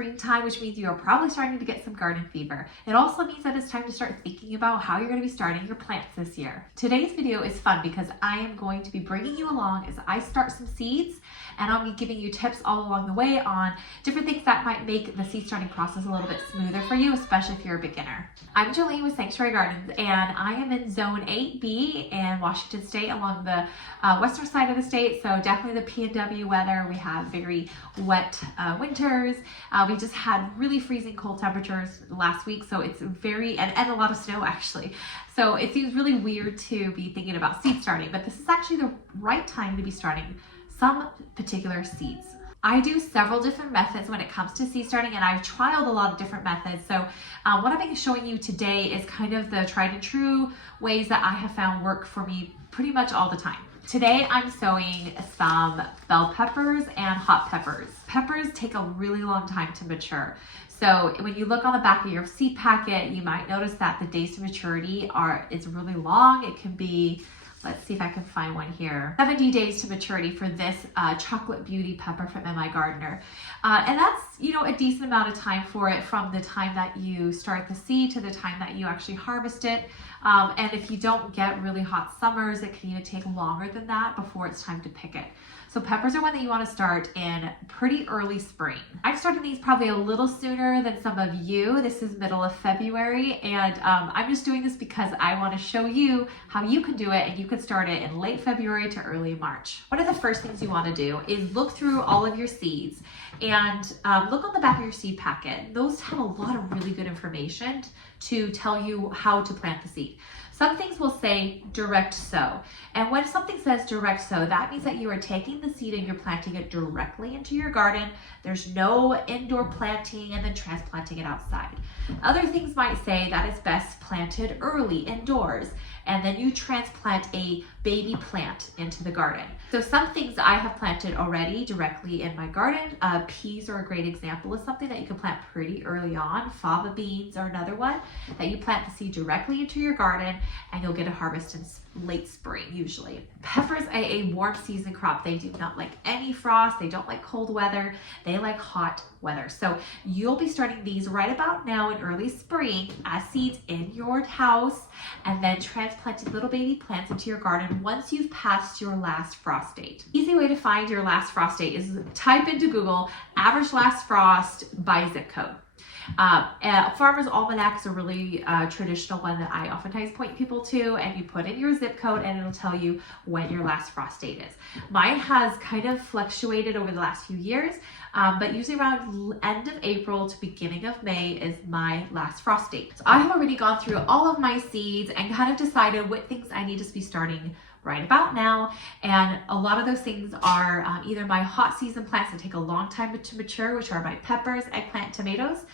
springtime, which means you are probably starting to get some garden fever. It also means that it's time to start thinking about how you're going to be starting your plants this year. Today's video is fun because I am going to be bringing you along as I start some seeds, and I'll be giving you tips all along the way on different things that might make the seed starting process a little bit smoother for you, especially if you're a beginner. I'm Jolene with Sanctuary Gardens, and I am in Zone 8B in Washington State along the western side of the state, so definitely the PNW weather. We have very wet winters. We just had really freezing cold temperatures last week, so it's and a lot of snow actually. So it seems really weird to be thinking about seed starting, but this is actually the right time to be starting some particular seeds. I do several different methods when it comes to seed starting, and I've trialed a lot of different methods. So what I'm showing you today is kind of the tried and true ways that I have found work for me pretty much all the time. Today I'm sowing some bell peppers and hot peppers. Peppers take a really long time to mature. So when you look on the back of your seed packet, you might notice that the days to maturity is really long. It can be, let's see if I can find one here, 70 days to maturity for this Chocolate Beauty pepper from M.I. Gardener. And that's, a decent amount of time for it from the time that you start the seed to the time that you actually harvest it. And if you don't get really hot summers, it can even take longer than that before it's time to pick it. So peppers are one that you want to start in pretty early spring. I'm starting these probably a little sooner than some of you. This is middle of February, and I'm just doing this because I want to show you how you can do it, and you can start it in late February to early March. One of the first things you want to do is look through all of your seeds and look on the back of your seed packet. Those have a lot of really good information to tell you how to plant the seed. Some things will say direct sow. And when something says direct sow, that means that you are taking the seed and you're planting it directly into your garden. There's no indoor planting and then transplanting it outside. Other things might say that it's best planted early indoors, and then you transplant a baby plant into the garden. So some things I have planted already directly in my garden. Peas are a great example of something that you can plant pretty early on. Fava beans are another one that you plant the seed directly into your garden, and you'll get a harvest in late spring usually. Peppers are a warm season crop. They do not like any frost. They don't like cold weather. They like hot weather. So you'll be starting these right about now in early spring as seeds in your house, and then transplanting little baby plants into your garden once you've passed your last frost date. Easy way to find your last frost date is type into Google average last frost by zip code. Farmer's Almanac is a really traditional one that I oftentimes point people to, and you put in your zip code and it'll tell you when your last frost date is. Mine has kind of fluctuated over the last few years, but usually around end of April to beginning of May is my last frost date. So I have already gone through all of my seeds and kind of decided what things I need to be starting right about now, and a lot of those things are either my hot season plants that take a long time to mature, which are my peppers, eggplant, tomatoes,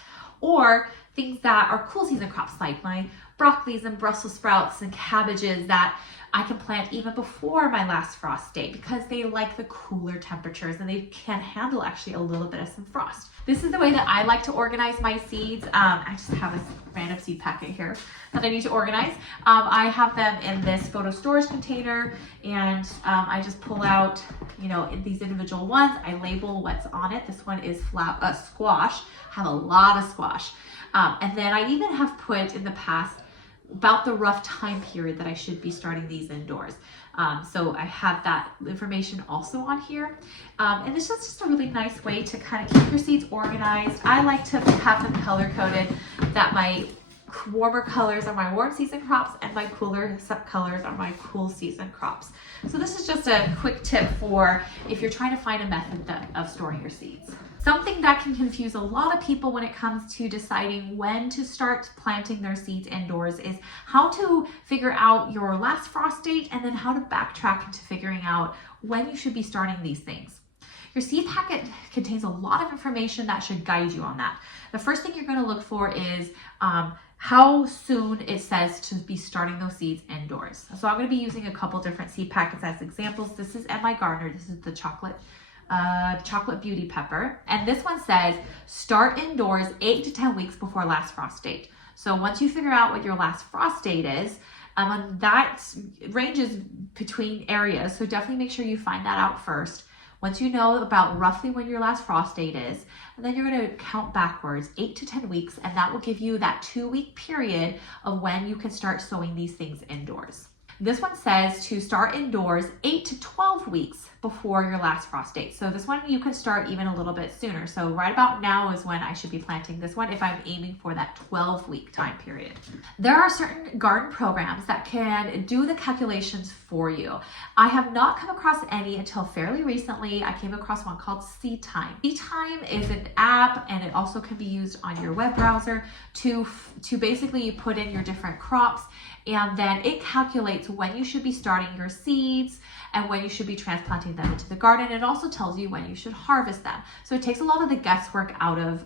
or things that are cool season crops like my broccolis and Brussels sprouts and cabbages that I can plant even before my last frost date because they like the cooler temperatures and they can handle actually a little bit of some frost. This is the way that I like to organize my seeds. I just have this random seed packet here that I need to organize. I have them in this photo storage container, and I just pull out, these individual ones. I label what's on it. This one is squash. I have a lot of squash. And then I even have put in the past about the rough time period that I should be starting these indoors. So I have that information also on here. And it's just a really nice way to kind of keep your seeds organized. I like to have them color coded, that my warmer colors are my warm season crops and my cooler colors are my cool season crops. So this is just a quick tip for if you're trying to find a method of storing your seeds. Something that can confuse a lot of people when it comes to deciding when to start planting their seeds indoors is how to figure out your last frost date and then how to backtrack into figuring out when you should be starting these things. Your seed packet contains a lot of information that should guide you on that. The first thing you're going to look for is how soon it says to be starting those seeds indoors. So I'm going to be using a couple different seed packets as examples. This is M.I. Gardener. This is the Chocolate Beauty pepper. And this one says start indoors 8 to 10 weeks before last frost date. So once you figure out what your last frost date is, that ranges between areas. So definitely make sure you find that out first. Once you know about roughly when your last frost date is, and then you're going to count backwards 8 to 10 weeks, and that will give you that 2-week period of when you can start sowing these things indoors. This one says to start indoors 8 to 12 weeks before your last frost date. So this one you can start even a little bit sooner. So right about now is when I should be planting this one if I'm aiming for that 12-week time period. There are certain garden programs that can do the calculations for you. I have not come across any until fairly recently. I came across one called Seedtime. Seedtime is an app, and it also can be used on your web browser to basically put in your different crops, and then it calculates when you should be starting your seeds and when you should be transplanting them into the garden. It also tells you when you should harvest them. So it takes a lot of the guesswork out of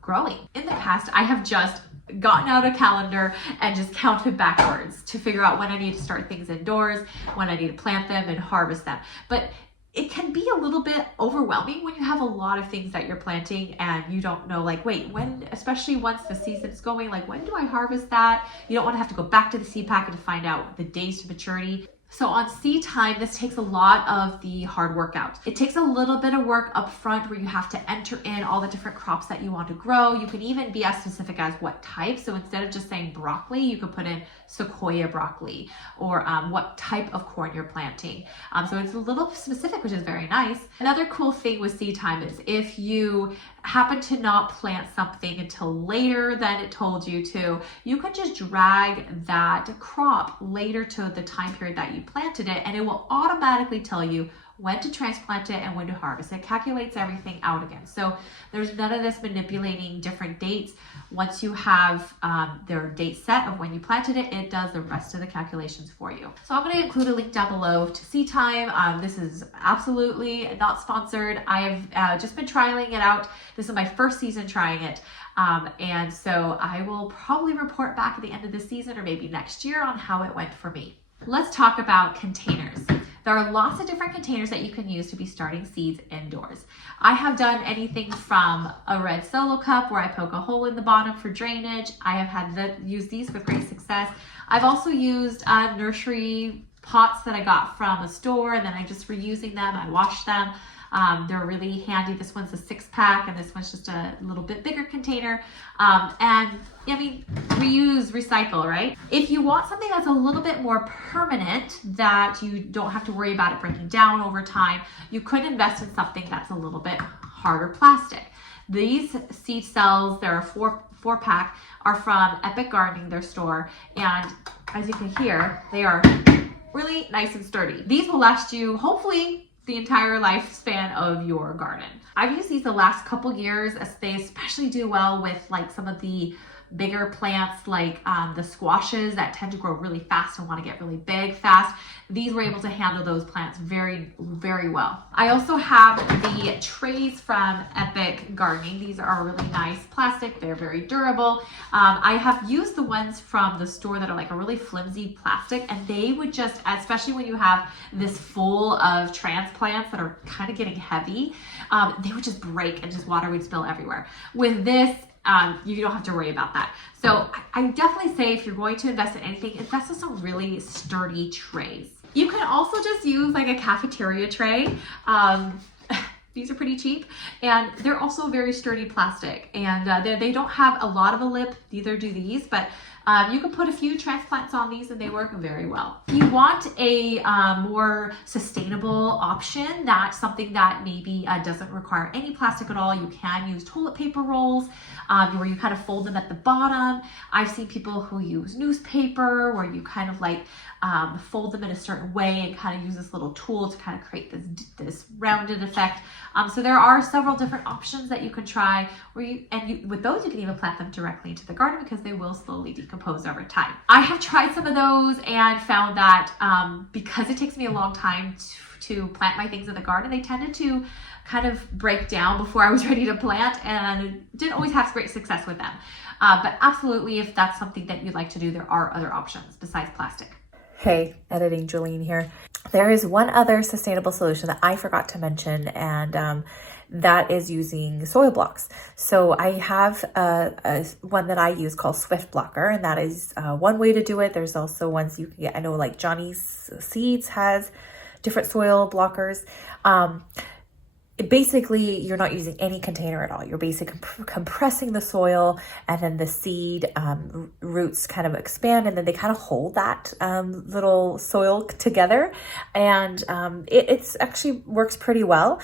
growing. In the past, I have just gotten out a calendar and just counted backwards to figure out when I need to start things indoors, when I need to plant them and harvest them. But it can be a little bit overwhelming when you have a lot of things that you're planting and you don't know, like, wait, when, especially once the season's going, like, when do I harvest that? You don't want to have to go back to the seed packet to find out the days to maturity. So on Seedtime, this takes a lot of the hard work out. It takes a little bit of work up front where you have to enter in all the different crops that you want to grow. You can even be as specific as what type. So instead of just saying broccoli, you could put in sequoia broccoli, or what type of corn you're planting. So it's a little specific, which is very nice. Another cool thing with Seedtime is if you happen to not plant something until later than it told you to, you can just drag that crop later to the time period that you planted it, and it will automatically tell you when to transplant it and when to harvest. It calculates everything out again. So there's none of this manipulating different dates. Once you have their date set of when you planted it, it does the rest of the calculations for you. So I'm going to include a link down below to Seedtime. This is absolutely not sponsored. I've just been trialing it out. This is my first season trying it. And so I will probably report back at the end of the season or maybe next year on how it went for me. Let's talk about containers. There are lots of different containers that you can use to be starting seeds indoors. I have done anything from a red solo cup where I poke a hole in the bottom for drainage. I have had used these with great success. I've also used nursery pots that I got from a store, and then I'm just reusing them. I wash them. They're really handy. This one's a 6-pack and this one's just a little bit bigger container. And I mean, reuse, recycle, right? If you want something that's a little bit more permanent, that you don't have to worry about it breaking down over time, you could invest in something that's a little bit harder plastic. These seed cells, they're a 4-pack, are from Epic Gardening, their store. And as you can hear, they are really nice and sturdy. These will last you, hopefully, the entire lifespan of your garden. I've used these the last couple years, as they especially do well with like some of the bigger plants, like the squashes that tend to grow really fast and want to get really big fast. These were able to handle those plants very, very well. I also have the trays from Epic Gardening. These are really nice plastic. They're very durable. I have used the ones from the store that are like a really flimsy plastic, and they would just, especially when you have this full of transplants that are kind of getting heavy, they would just break and just water would spill everywhere. With this, you don't have to worry about that. So I definitely say if you're going to invest in anything, invest in some really sturdy trays. You can also just use like a cafeteria tray. These are pretty cheap, and they're also very sturdy plastic, and they don't have a lot of a lip, neither do these, but you can put a few transplants on these and they work very well. If you want a more sustainable option, that's something that maybe doesn't require any plastic at all, you can use toilet paper rolls where you kind of fold them at the bottom. I've seen people who use newspaper where you kind of like fold them in a certain way and kind of use this little tool to kind of create this rounded effect. So there are several different options that you can try where with those you can even plant them directly into the garden because they will slowly decompose over time. I have tried some of those and found that because it takes me a long time to plant my things in the garden, they tended to kind of break down before I was ready to plant, and didn't always have great success with them. But absolutely, if that's something that you'd like to do, there are other options besides plastic. Hey, Editing Jolene here. There is one other sustainable solution that I forgot to mention, and that is using soil blocks. So I have one that I use called Swift Blocker, and that is one way to do it. There's also ones you can get. I know like Johnny's Seeds has different soil blockers. basically you're not using any container at all. You're basically compressing the soil, and then the seed roots kind of expand, and then they kind of hold that little soil together, and it's actually works pretty well.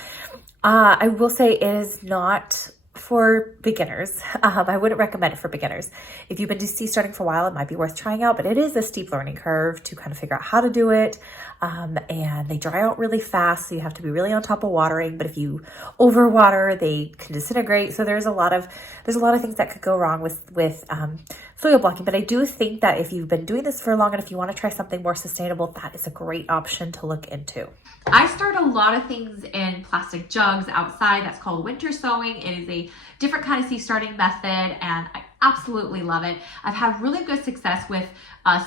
I will say it is not for beginners. I wouldn't recommend it for beginners. If you've been seed starting for a while, it might be worth trying out, but it is a steep learning curve to kind of figure out how to do it. And they dry out really fast, so you have to be really on top of watering. But if you overwater, they can disintegrate. So there's a lot of things that could go wrong with soil blocking. But I do think that if you've been doing this for long and if you want to try something more sustainable, that is a great option to look into. I start a lot of things in plastic jugs outside. That's called winter sowing. It is a different kind of seed starting method, and I absolutely love it. I've had really good success with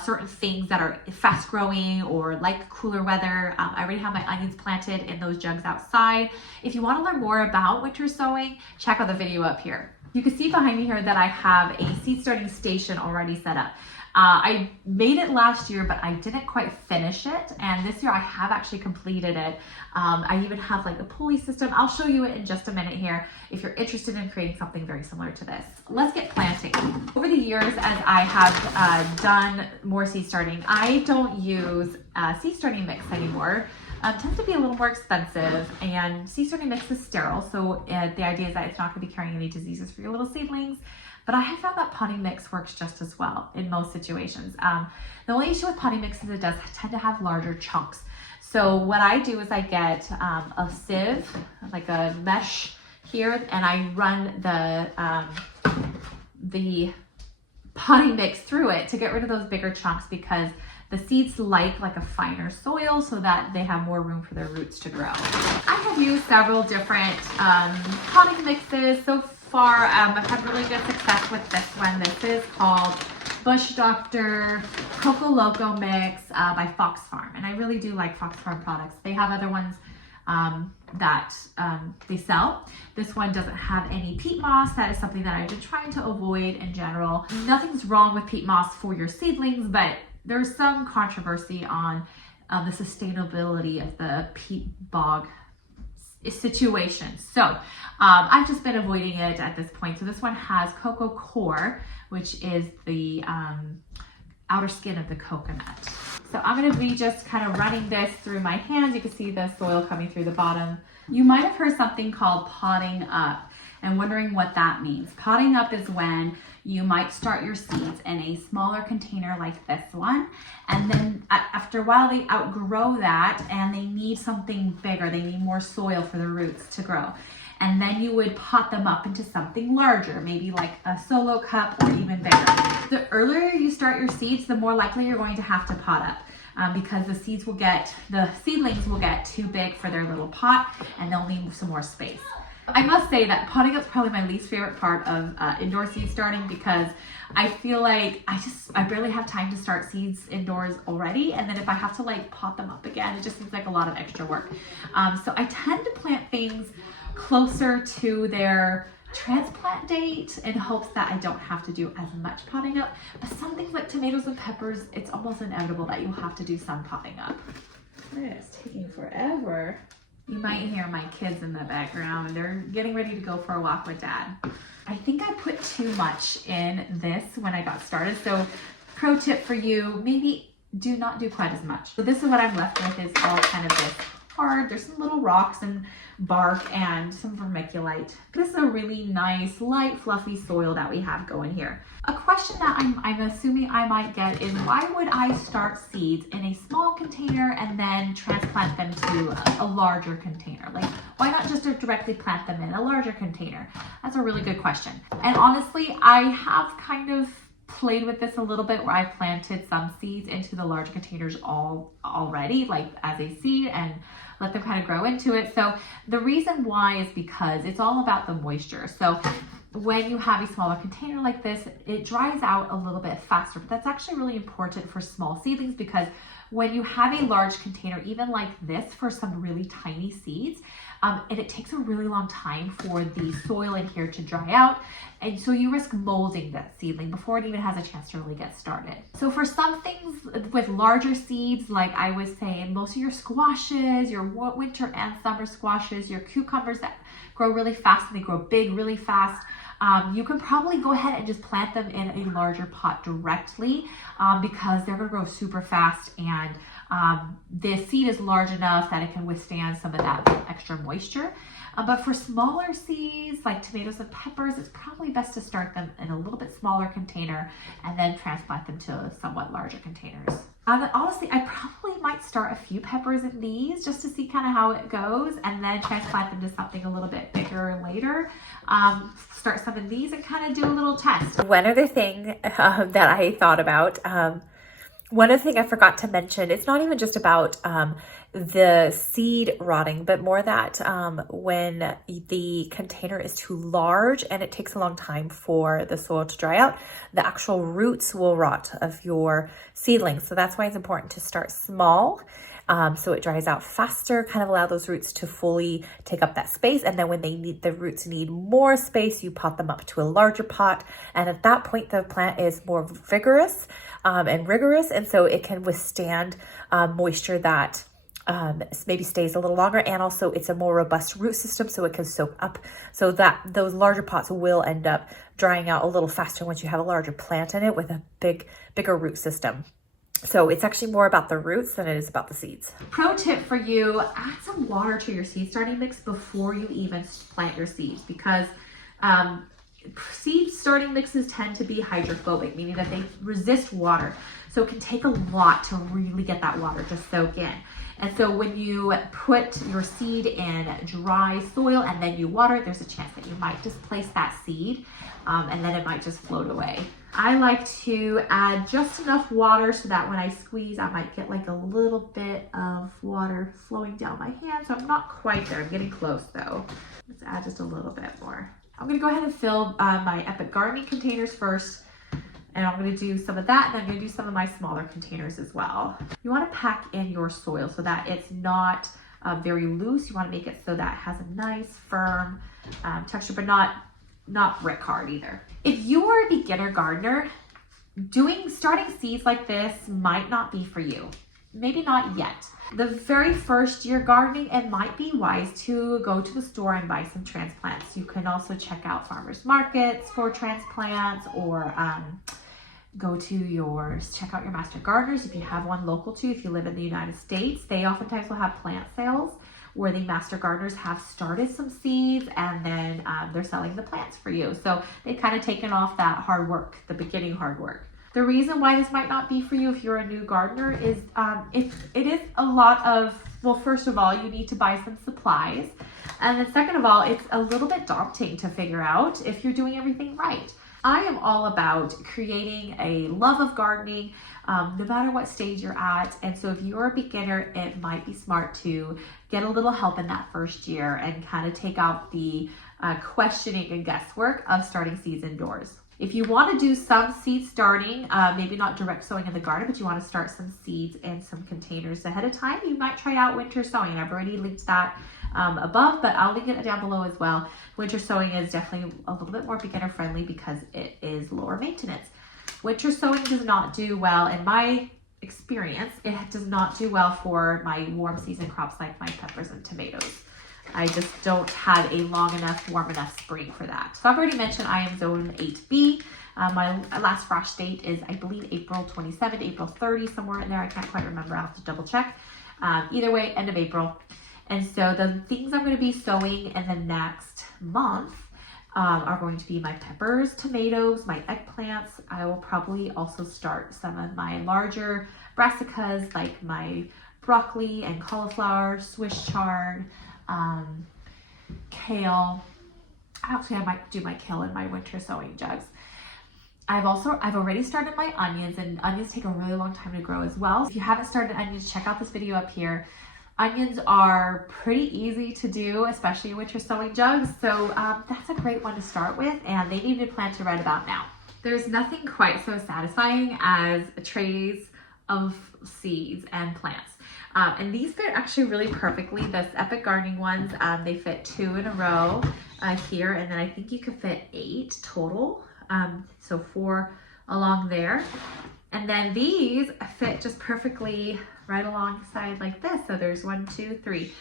certain things that are fast growing or like cooler weather. I already have my onions planted in those jugs outside. If you want to learn more about winter sowing, check out the video up here. You can see behind me here that I have a seed starting station already set up. I made it last year, but I didn't quite finish it. And this year I have actually completed it. I even have like a pulley system. I'll show you it in just a minute here if you're interested in creating something very similar to this. Let's get planting. Over the years, as I have done more seed starting, I don't use seed starting mix anymore. Tends to be a little more expensive, and seed starting mix is sterile. So the idea is that it's not going to be carrying any diseases for your little seedlings. But I have found that potting mix works just as well in most situations. The only issue with potting mix is it does tend to have larger chunks. So what I do is I get a sieve, like a mesh here, and I run the potting mix through it to get rid of those bigger chunks, because the seeds like a finer soil so that they have more room for their roots to grow. I have used several different potting mixes so far. I've had really good success with this one. This is called Bush Doctor Coco Loco Mix by Fox Farm. And I really do like Fox Farm products. They have other ones that they sell. This one doesn't have any peat moss. That is something that I've been trying to avoid in general. Nothing's wrong with peat moss for your seedlings, but there's some controversy on the sustainability of the peat bog situation. So I've just been avoiding it at this point. So this one has cocoa core, which is the outer skin of the coconut. So I'm going to be just kind of running this through my hands. You can see the soil coming through the bottom. You might have heard something called potting up and wondering what that means. Potting up is when you might start your seeds in a smaller container like this one, and then after a while they outgrow that and they need something bigger. They need more soil for the roots to grow. And then you would pot them up into something larger, maybe like a solo cup or even bigger. The earlier you start your seeds, the more likely you're going to have to pot up, because the seedlings will get too big for their little pot, and they'll need some more space. I must say that potting up is probably my least favorite part of indoor seed starting, because I feel like I barely have time to start seeds indoors already, and then if I have to like pot them up again, it just seems like a lot of extra work. So I tend to plant things closer to their transplant date in hopes that I don't have to do as much potting up. But some things like tomatoes and peppers, it's almost inevitable that you'll have to do some potting up. It's taking forever. You might hear my kids in the background. They're getting ready to go for a walk with Dad. I think I put too much in this when I got started. So pro tip for you, maybe do not do quite as much. So this is what I'm left with, is all kind of this hard. There's some little rocks and bark and some vermiculite. This is a really nice, light, fluffy soil that we have going here. A question that I'm assuming I might get is, why would I start seeds in a small container and then transplant them to a larger container? Like, why not just directly plant them in a larger container? That's a really good question. And honestly, I have kind of played with this a little bit, where I planted some seeds into the larger containers already, like as a seed, and let them kind of grow into it. So the reason why is because it's all about the moisture. So when you have a smaller container like this, it dries out a little bit faster. But that's actually really important for small seedlings, because when you have a large container, even like this for some really tiny seeds, and it takes a really long time for the soil in here to dry out. And so you risk molding that seedling before it even has a chance to really get started. So for some things with larger seeds, like I was saying, most of your squashes, your winter and summer squashes, your cucumbers that grow really fast and they grow big really fast, you can probably go ahead and just plant them in a larger pot directly because they're gonna grow super fast, and the seed is large enough that it can withstand some of that extra moisture. But for smaller seeds like tomatoes and peppers, it's probably best to start them in a little bit smaller container and then transplant them to somewhat larger containers. And honestly, I probably might start a few peppers in these just to see kind of how it goes, and then transplant them to something a little bit bigger later. Start some of these and kind of do a little test. One other thing that I thought about, one other thing I forgot to mention, it's not even just about the seed rotting, but more that when the container is too large and it takes a long time for the soil to dry out, the actual roots will rot of your seedlings. So that's why it's important to start small. So it dries out faster, kind of allow those roots to fully take up that space. And then when the roots need more space, you pot them up to a larger pot. And at that point, the plant is more vigorous and rigorous. And so it can withstand moisture that maybe stays a little longer. And also it's a more robust root system, so it can soak up. So that those larger pots will end up drying out a little faster once you have a larger plant in it with a bigger root system. So it's actually more about the roots than it is about the seeds. Pro tip for you, add some water to your seed starting mix before you even plant your seeds, because seed starting mixes tend to be hydrophobic, meaning that they resist water. So it can take a lot to really get that water to soak in. And so when you put your seed in dry soil and then you water it, there's a chance that you might displace that seed and then it might just float away. I like to add just enough water so that when I squeeze, I might get like a little bit of water flowing down my hand. So I'm not quite there. I'm getting close though. Let's add just a little bit more. I'm gonna go ahead and fill my Epic Gardening containers first. And I'm going to do some of that, and I'm going to do some of my smaller containers as well. You want to pack in your soil so that it's not very loose. You want to make it so that it has a nice firm texture, but not brick hard either. If you are a beginner gardener, starting seeds like this might not be for you. Maybe not yet. The very first year gardening, it might be wise to go to the store and buy some transplants. You can also check out farmers markets for transplants, or check out your master gardeners if you have one local to you. If you live in the United States, they oftentimes will have plant sales where the master gardeners have started some seeds and then they're selling the plants for you. So they've kind of taken off that hard work, the beginning hard work. The reason why this might not be for you if you're a new gardener is it is a lot of, well, first of all, you need to buy some supplies. And then second of all, it's a little bit daunting to figure out if you're doing everything right. I am all about creating a love of gardening, no matter what stage you're at. And so if you're a beginner, it might be smart to get a little help in that first year and kind of take out the questioning and guesswork of starting seeds indoors. If you want to do some seed starting, maybe not direct sowing in the garden, but you want to start some seeds in some containers ahead of time, you might try out winter sowing. I've already linked that above, but I'll link it down below as well. Winter sowing is definitely a little bit more beginner friendly because it is lower maintenance. Winter sowing does not do well, in my experience, it does not do well for my warm season crops like my peppers and tomatoes. I just don't have a long enough, warm enough spring for that. So I've already mentioned I am zone 8B. My last frost date is, I believe, April 27, April 30, somewhere in there. I can't quite remember. I'll have to double check. Either way, end of April. And so the things I'm going to be sowing in the next month are going to be my peppers, tomatoes, my eggplants. I will probably also start some of my larger brassicas like my broccoli and cauliflower, Swiss chard, kale. Actually, I might do my kale in my winter sowing jugs. I've already started my onions, and onions take a really long time to grow as well. If you haven't started onions, check out this video up here. Onions are pretty easy to do, especially in winter sowing jugs. So that's a great one to start with, and they need to be planted right about now. There's nothing quite so satisfying as trays of seeds and plants. And these fit actually really perfectly. The Epic Gardening ones, they fit 2 in a row here, and then I think you could fit 8 total. So 4 along there. And then these fit just perfectly right alongside like this. So there's 1, 2, 3.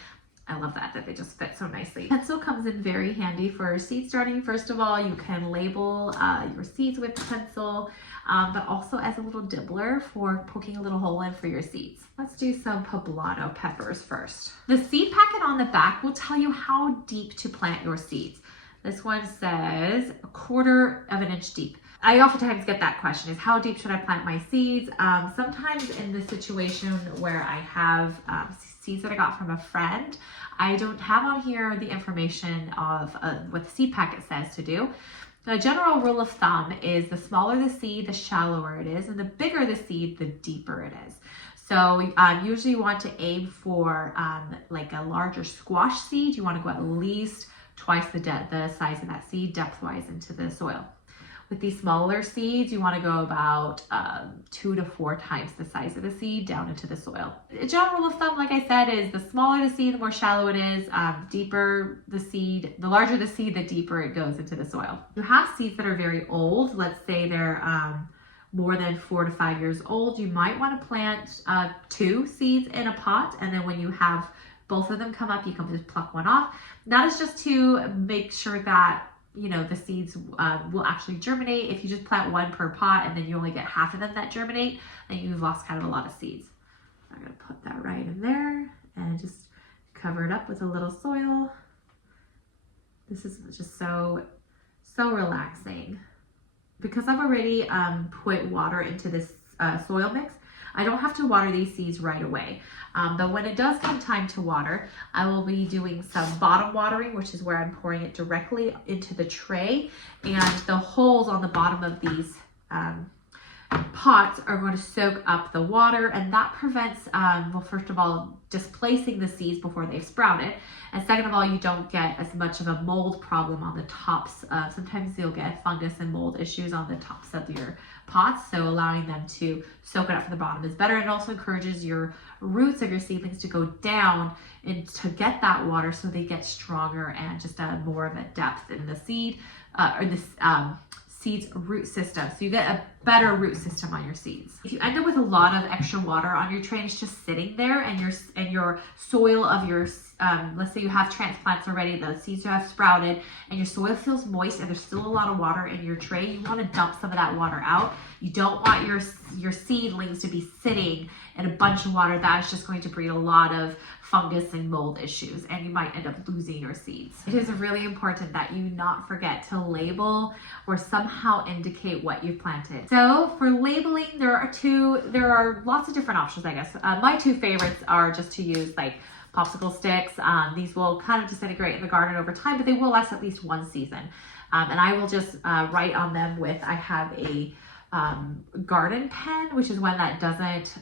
I love that they just fit so nicely. Pencil comes in very handy for seed starting. First of all, you can label your seeds with the pencil, but also as a little dibbler for poking a little hole in for your seeds. Let's do some poblano peppers first. The seed packet on the back will tell you how deep to plant your seeds. This one says 1/4 of an inch deep. I oftentimes get that question, is how deep should I plant my seeds? Sometimes in the situation where I have seeds that I got from a friend, I don't have on here the information of what the seed packet says to do. The general rule of thumb is the smaller the seed, the shallower it is, and the bigger the seed, the deeper it is. So usually you want to aim for like a larger squash seed. You want to go at least twice the size of that seed depth-wise into the soil. With these smaller seeds, you want to go about 2 to 4 times the size of the seed down into the soil. A general rule of thumb, like I said, is the smaller the seed, the more shallow it is. Deeper the seed, the larger the seed, the deeper it goes into the soil. You have seeds that are very old. Let's say they're more than 4 to 5 years old. You might want to plant 2 seeds in a pot, and then when you have both of them come up, you can just pluck one off. That is just to make sure that the seeds will actually germinate. If you just plant 1 per pot and then you only get half of them that germinate, then you've lost kind of a lot of seeds. I'm going to put that right in there and just cover it up with a little soil. This is just so relaxing. Because I've already put water into this soil mix, I don't have to water these seeds right away. But when it does come time to water, I will be doing some bottom watering, which is where I'm pouring it directly into the tray. And the holes on the bottom of these pots are going to soak up the water, and that prevents, well, first of all, displacing the seeds before they've sprouted. And second of all, you don't get as much of a mold problem on the tops. Sometimes you'll get fungus and mold issues on the tops of your pots. So allowing them to soak it up from the bottom is better. It also encourages your roots of your seedlings to go down and to get that water so they get stronger and just more of a depth in the seed or this seed's root system. So you get a better root system on your seeds. If you end up with a lot of extra water on your tray and it's just sitting there, and your soil of your let's say you have transplants already, the seeds have sprouted, and your soil feels moist and there's still a lot of water in your tray, you want to dump some of that water out. You don't want your seedlings to be sitting in a bunch of water. That is just going to breed a lot of fungus and mold issues, and you might end up losing your seeds. It is really important that you not forget to label or somehow indicate what you've planted. So for labeling, there are lots of different options, I guess. My 2 favorites are just to use like popsicle sticks. These will kind of disintegrate in the garden over time, but they will last at least 1 season. And I will just write on them with, I have a garden pen, which is one that doesn't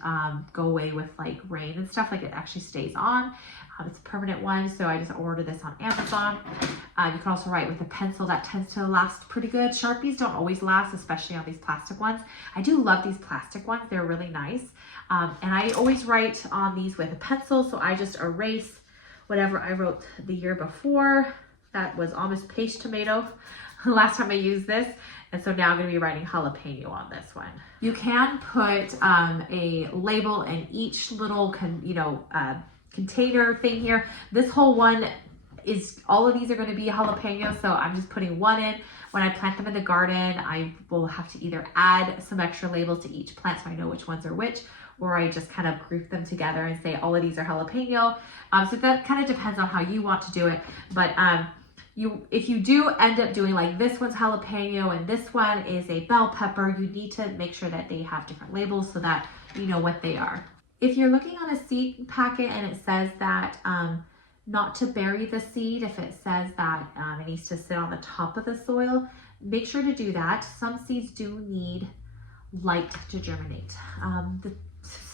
go away with like rain and stuff, like it actually stays on. It's a permanent one, so I just ordered this on Amazon. You can also write with a pencil that tends to last pretty good. Sharpies don't always last, especially on these plastic ones. I do love these plastic ones, they're really nice. And I always write on these with a pencil, so I just erase whatever I wrote the year before. That was almost paste tomato last time I used this. And so now I'm going to be writing jalapeno on this one. You can put a label in each little container thing here. This whole one is, all of these are going to be jalapeno, so I'm just putting 1 in. When I plant them in the garden, I will have to either add some extra labels to each plant so I know which ones are which, or I just kind of group them together and say all of these are jalapeno. So that kind of depends on how you want to do it. But if you do end up doing like this one's jalapeno and this one is a bell pepper, you need to make sure that they have different labels so that you know what they are. If you're looking on a seed packet and it says that not to bury the seed, if it says that it needs to sit on the top of the soil, make sure to do that. Some seeds do need light to germinate. The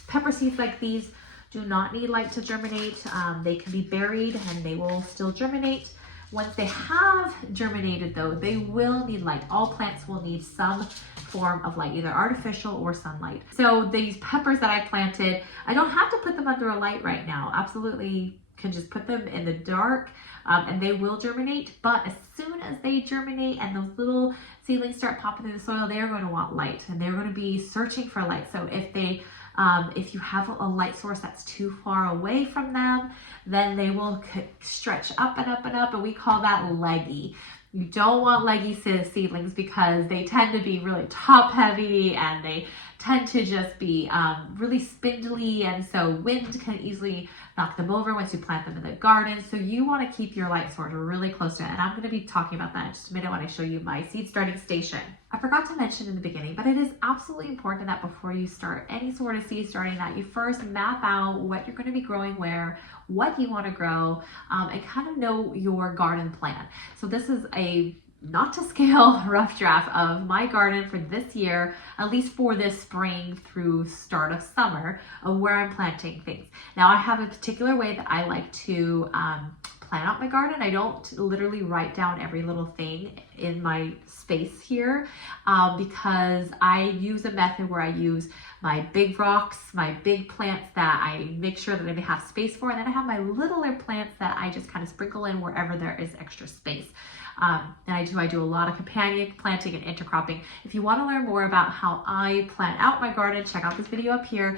pepper seeds like these do not need light to germinate. They can be buried and they will still germinate. Once they have germinated though, they will need light. All plants will need some form of light, either artificial or sunlight. So these peppers that I planted, I don't have to put them under a light right now. Absolutely can just put them in the dark and they will germinate. But as soon as they germinate and those little seedlings start popping through the soil, they're going to want light and they're going to be searching for light. So if you have a light source that's too far away from them, then they will stretch up and up and up, and we call that leggy. You don't want leggy seedlings because they tend to be really top heavy and they tend to just be really spindly, and so wind can easily knock them over once you plant them in the garden. So you want to keep your light source really close to it, and I'm going to be talking about that in just a minute when I show you my seed starting station. I forgot to mention in the beginning, but it is absolutely important that before you start any sort of seed starting, that you first map out what you're going to be growing where, what you want to grow, and kind of know your garden plan. So this is a not to scale rough draft of my garden for this year, at least for this spring through start of summer, of where I'm planting things. Now I have a particular way that I like to plan out my garden. I don't literally write down every little thing in my space here because I use a method where I use my big rocks, my big plants that I make sure that they have space for, and then I have my littler plants that I just kind of sprinkle in wherever there is extra space. And I do a lot of companion planting and intercropping. If you want to learn more about how I plan out my garden, check out this video up here.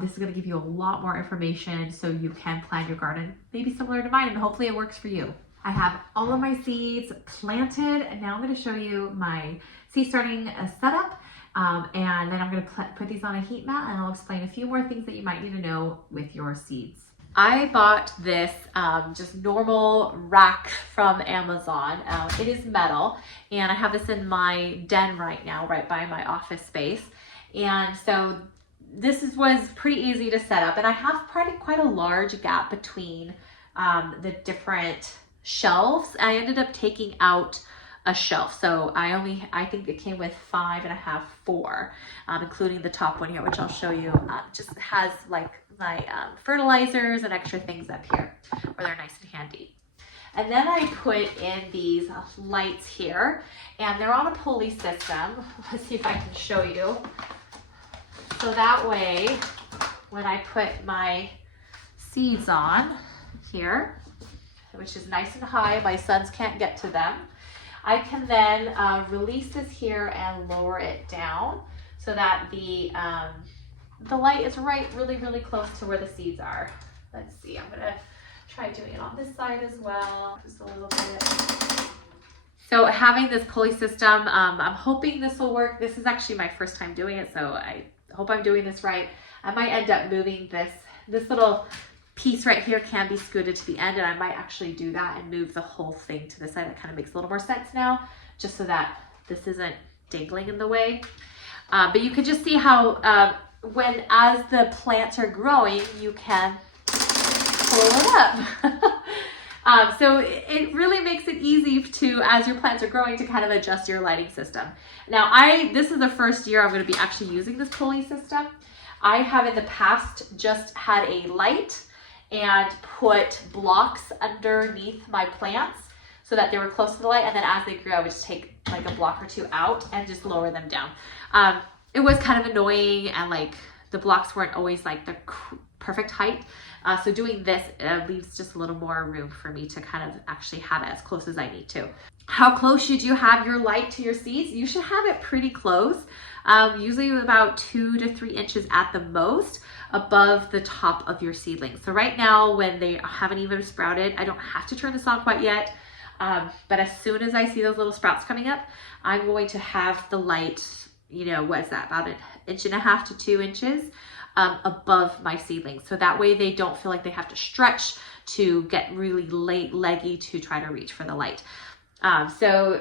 This is going to give you a lot more information so you can plan your garden maybe similar to mine, and hopefully it works for you. I have all of my seeds planted, and now I'm going to show you my seed starting setup. And then I'm going to put these on a heat mat, and I'll explain a few more things that you might need to know with your seeds. I bought this just normal rack from Amazon. It is metal, and I have this in my den right now, right by my office space. And so this was pretty easy to set up, and I have quite a large gap between the different shelves. I ended up taking out a shelf, so I think it came with 5 and I have 4, including the top one here, which I'll show you. Just has like my fertilizers and extra things up here where they're nice and handy. And then I put in these lights here, and they're on a pulley system. Let's see if I can show you. So that way, when I put my seeds on here, which is nice and high, my sons can't get to them, I can then release this here and lower it down so that the light is really close to where the seeds are. Let's see, I'm gonna try doing it on this side as well, just a little bit. So having this pulley system, I'm hoping this will work. This is actually my first time doing it, so I hope I'm doing this right. I might end up moving this little piece right here can be scooted to the end, and I might actually do that and move the whole thing to the side. That kind of makes a little more sense now, just so that this isn't dangling in the way. But you can just see how as the plants are growing, you can pull it up. So it really makes it easy to, as your plants are growing, to kind of adjust your lighting system. Now this is the first year I'm going to be actually using this pulley system. I have in the past just had a light and put blocks underneath my plants so that they were close to the light, and then as they grew I would just take like a block or 2 out and just lower them down. It was kind of annoying, and like the blocks weren't always like the perfect height, so doing this leaves just a little more room for me to kind of actually have it as close as I need to. How close should you have your light to your seeds? You should have it pretty close, usually about 2 to 3 inches at the most above the top of your seedlings. So right now, when they haven't even sprouted, I don't have to turn this on quite yet, but as soon as I see those little sprouts coming up, I'm going to have the light, what's that, about 1.5 to 2 inches above my seedlings. So that way they don't feel like they have to stretch to get really leggy to try to reach for the light. So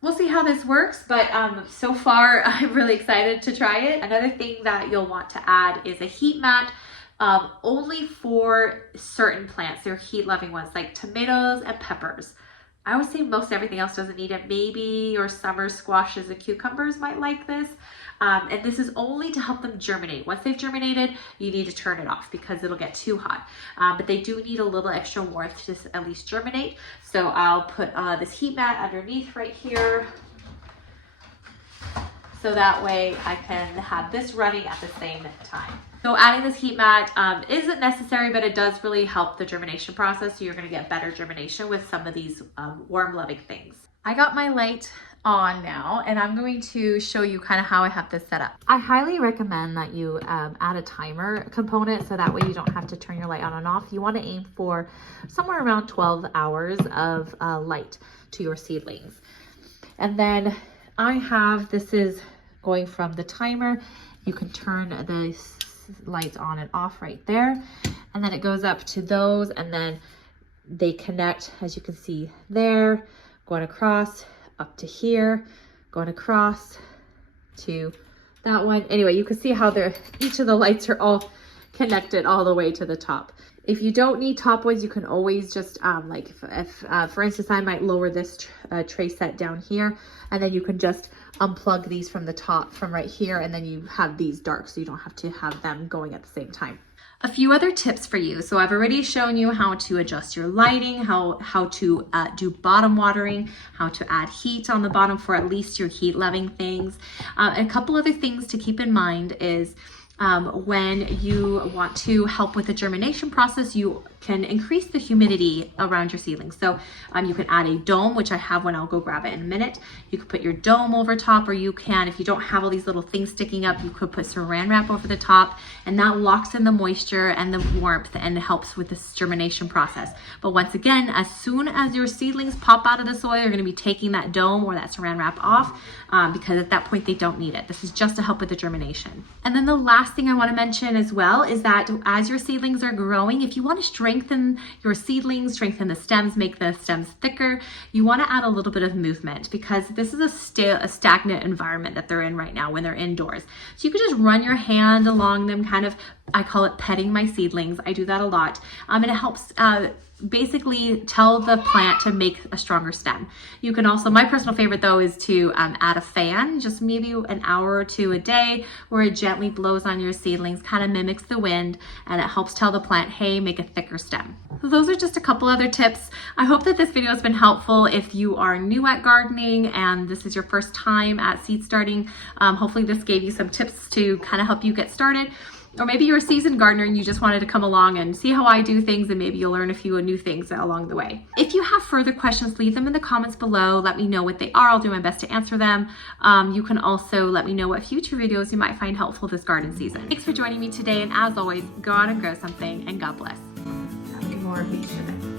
we'll see how this works, but so far I'm really excited to try it. Another thing that you'll want to add is a heat mat, only for certain plants. They're heat loving ones like tomatoes and peppers. I would say most everything else doesn't need it. Maybe your summer squashes and cucumbers might like this. And this is only to help them germinate. Once they've germinated, you need to turn it off because it'll get too hot. But they do need a little extra warmth to at least germinate. So I'll put this heat mat underneath right here. So that way I can have this running at the same time. So adding this heat mat isn't necessary, but it does really help the germination process. So you're gonna get better germination with some of these warm loving things. I got my light on now, and I'm going to show you kind of how I have this set up. I highly recommend that you add a timer component so that way you don't have to turn your light on and off. You want to aim for somewhere around 12 hours of light to your seedlings. And then I have, this is going from the timer. You can turn the lights on and off right there. And then it goes up to those, and then they connect, as you can see there, going across up to here, going across to that one. Anyway, you can see how each of the lights are all connected all the way to the top. If you don't need top ones, you can always just for instance, I might lower this tray set down here, and then you can just unplug these from the top from right here, and then you have these dark, so you don't have to have them going at the same time. A few other tips for you. So I've already shown you how to adjust your lighting, how to do bottom watering, how to add heat on the bottom for at least your heat loving things. A couple other things to keep in mind is when you want to help with the germination process, you can increase the humidity around your seedlings. So you can add a dome, which I have one, I'll go grab it in a minute. You could put your dome over top, or you can, if you don't have all these little things sticking up, you could put saran wrap over the top, and that locks in the moisture and the warmth and helps with this germination process. But once again, as soon as your seedlings pop out of the soil, you're gonna be taking that dome or that saran wrap off because at that point they don't need it. This is just to help with the germination. And then the last thing I wanna mention as well is that as your seedlings are growing, if you wanna strengthen your seedlings, strengthen the stems, make the stems thicker, you want to add a little bit of movement because this is a stagnant environment that they're in right now when they're indoors. So you could just run your hand along them, kind of, I call it petting my seedlings. I do that a lot. And it helps basically tell the plant to make a stronger stem. You can also, my personal favorite though, is to add a fan, just maybe an hour or two a day, where it gently blows on your seedlings, kind of mimics the wind, and it helps tell the plant, hey, make a thicker stem. So those are just a couple other tips. I hope that this video has been helpful if you are new at gardening and this is your first time at seed starting. Hopefully this gave you some tips to kind of help you get started. Or maybe you're a seasoned gardener and you just wanted to come along and see how I do things, and maybe you'll learn a few new things along the way. If you have further questions, leave them in the comments below. Let me know what they are. I'll do my best to answer them. You can also let me know what future videos you might find helpful this garden season. Thanks for joining me today, and as always, go out and grow something, and God bless. More of these today.